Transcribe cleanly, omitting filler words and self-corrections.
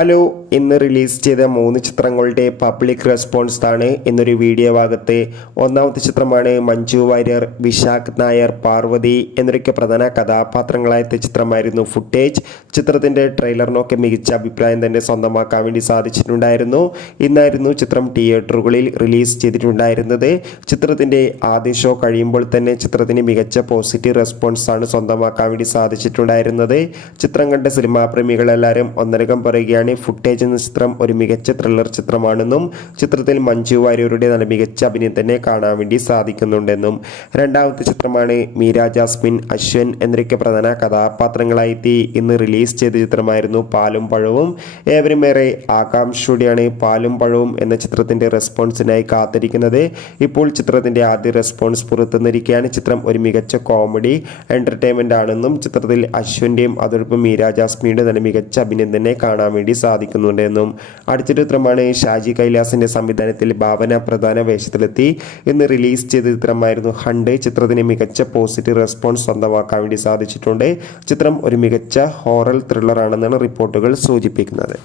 Hello, ഇന്ന് release ചെയ്ത 3 ചിത്രങ്ങളുടെ പബ്ലിക് റെസ്പോൺസ് ആണ് എന്നൊരു വീഡിയോ ഭാഗത്ത്. ഒന്നാമത്തെ ചിത്രമാണ് മഞ്ജു വാര്യർ, വിശാഖ് നായർ, പാർവതി എന്നൊക്കെ പ്രധാന കഥാപാത്രങ്ങളായ ചിത്രമായിരുന്നു ഫുട്ടേജ്. ചിത്രത്തിൻ്റെ ട്രെയിലറിനൊക്കെ മികച്ച അഭിപ്രായം തന്നെ സ്വന്തമാക്കാൻ വേണ്ടി സാധിച്ചിട്ടുണ്ടായിരുന്നു. ഇന്നായിരുന്നു ചിത്രം തിയേറ്ററുകളിൽ റിലീസ് ചെയ്തിട്ടുണ്ടായിരുന്നത്. ചിത്രത്തിൻ്റെ ആദ്യ ഷോ കഴിയുമ്പോൾ തന്നെ ചിത്രത്തിന് മികച്ച പോസിറ്റീവ് റെസ്പോൺസ് ആണ് സ്വന്തമാക്കാൻ വേണ്ടി സാധിച്ചിട്ടുണ്ടായിരുന്നത്. ചിത്രം കണ്ട സിനിമാ പ്രേമികളെല്ലാവരും ഒന്നടങ്കം പറയുകയാണ് ഫുട്ടേജ് എന്ന ചിത്രം ഒരു മികച്ച ത്രില്ലർ ചിത്രമാണെന്നും ചിത്രത്തിൽ മഞ്ജു വാര്യരുടെ നല്ല മികച്ച അഭിനയം തന്നെ കാണാൻ വേണ്ടി സാധിക്കുന്നുണ്ടെന്നും. രണ്ടാമത്തെ ചിത്രമാണ് മീര ജാസ്മിൻ, അശ്വൻ എന്നൊക്കെ പ്രധാന കഥാപാത്രങ്ങളായി ഇന്ന് റിലീസ് ചെയ്ത ചിത്രമായിരുന്നു പാലും പഴവും. ഏവരും ഏറെ ആകാംക്ഷയോടെയാണ് പാലും പഴവും എന്ന ചിത്രത്തിൻ്റെ റെസ്പോൺസിനായി കാത്തിരിക്കുന്നത്. ഇപ്പോൾ ചിത്രത്തിൻ്റെ ആദ്യ റെസ്പോൺസ് പുറത്തുവന്നിരിക്കുകയാണ്. ചിത്രം ഒരു മികച്ച കോമഡി എൻ്റർടൈൻമെൻ്റ് ആണെന്നും ചിത്രത്തിൽ അശ്വൻ്റെയും അതോടൊപ്പം മീര ജാസ്മിൻ്റെ നല്ല മികച്ച അഭിനയം തന്നെ കാണാൻ വേണ്ടി സാധിക്കുന്നുണ്ടെന്നും. അടുത്ത ചിത്രമാണ് ഷാജി കൈലാസിന്റെ സംവിധാനത്തിൽ ഭാവന പ്രധാന വേഷത്തിലെത്തി ഇന്ന് റിലീസ് ചെയ്ത ചിത്രമായിരുന്നു ഹണ്ട്. ചിത്രത്തിന് മികച്ച പോസിറ്റീവ് റെസ്പോൺസ് സ്വന്തമാക്കാൻ വേണ്ടി സാധിച്ചിട്ടുണ്ട്. ചിത്രം ഒരു മികച്ച ഹൊറർ ത്രില്ലർ ആണെന്നാണ് റിപ്പോർട്ടുകൾ സൂചിപ്പിക്കുന്നത്.